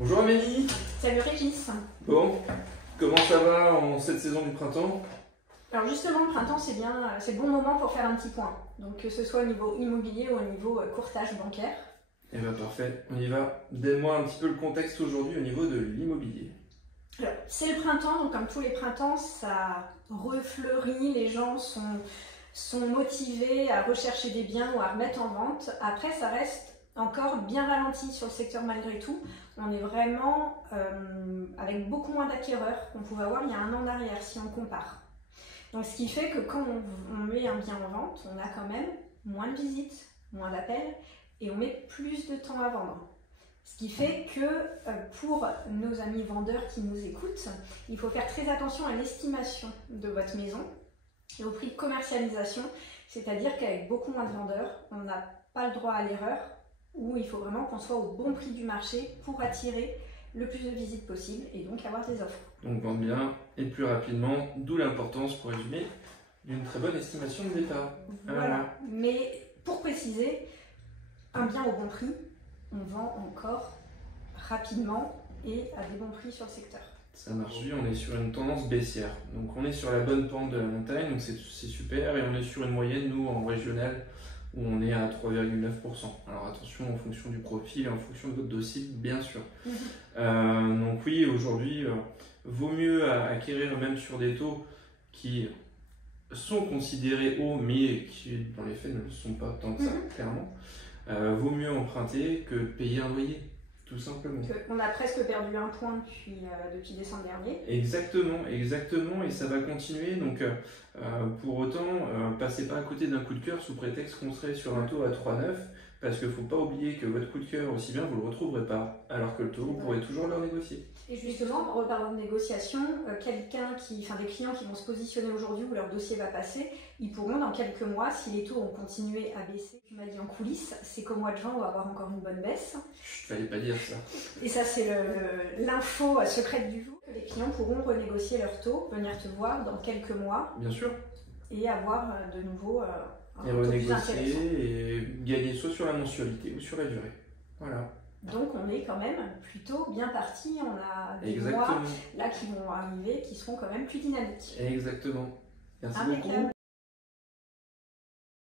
Bonjour Amélie. Salut Régis. Bon, comment ça va en cette saison du printemps? Alors justement, le printemps, c'est bien, c'est le bon moment pour faire un petit point. Donc que ce soit au niveau immobilier ou au niveau courtage bancaire. Eh bien parfait, on y va. Donne-moi un petit peu le contexte aujourd'hui au niveau de l'immobilier. Alors, c'est le printemps, donc comme tous les printemps, ça refleurit, les gens sont motivés à rechercher des biens ou à remettre en vente. Après, ça reste encore bien ralenti sur le secteur malgré tout. On est vraiment avec beaucoup moins d'acquéreurs qu'on pouvait avoir il y a un an en arrière si on compare. Donc ce qui fait que quand on met un bien en vente, on a quand même moins de visites, moins d'appels et on met plus de temps à vendre. Ce qui fait que pour nos amis vendeurs qui nous écoutent, il faut faire très attention à l'estimation de votre maison et au prix de commercialisation, c'est-à-dire qu'avec beaucoup moins de vendeurs, on n'a pas le droit à l'erreur, où il faut vraiment qu'on soit au bon prix du marché pour attirer le plus de visites possible et donc avoir des offres. Donc vendre bien et plus rapidement, d'où l'importance, pour résumer, d'une très bonne estimation de départ. Voilà, mais pour préciser, un bien au bon prix, on vend encore rapidement et à des bons prix sur le secteur. Ça marche bien, on est sur une tendance baissière. Donc on est sur la bonne pente de la montagne, donc c'est super. Et on est sur une moyenne, nous, en régional, où on est à 3,9%. Alors attention en fonction du profil et en fonction de votre dossier, bien sûr. Donc oui, aujourd'hui, vaut mieux acquérir même sur des taux qui sont considérés hauts, mais qui dans les faits ne le sont pas tant que ça, clairement. Vaut mieux emprunter que payer un loyer, tout simplement. On a presque perdu un point depuis décembre dernier. Exactement, exactement, et ça va continuer. Donc, pour autant, passez pas à côté d'un coup de cœur sous prétexte qu'on serait sur un taux à 3,9, parce qu'il ne faut pas oublier que votre coup de cœur, aussi bien, vous ne le retrouverez pas, alors que le taux, vous pourrez toujours le renégocier. Et justement, en reparlant de négociation, des clients qui vont se positionner aujourd'hui où leur dossier va passer, ils pourront dans quelques mois, si les taux ont continué à baisser, tu m'as dit en coulisses, c'est qu'au mois de juin, on va avoir encore une bonne baisse. Je fallait pas dire ça. Et ça, c'est l'info secrète du jour. Les clients pourront renégocier leur taux, venir te voir dans quelques mois. Bien sûr. Et avoir de nouveau un et taux plus intéressant. renégocier et gagner soit sur la mensualité ou sur la durée. Voilà. Donc on est quand même plutôt bien parti, on a des mois là qui vont arriver qui seront quand même plus dynamiques. Exactement. Merci beaucoup.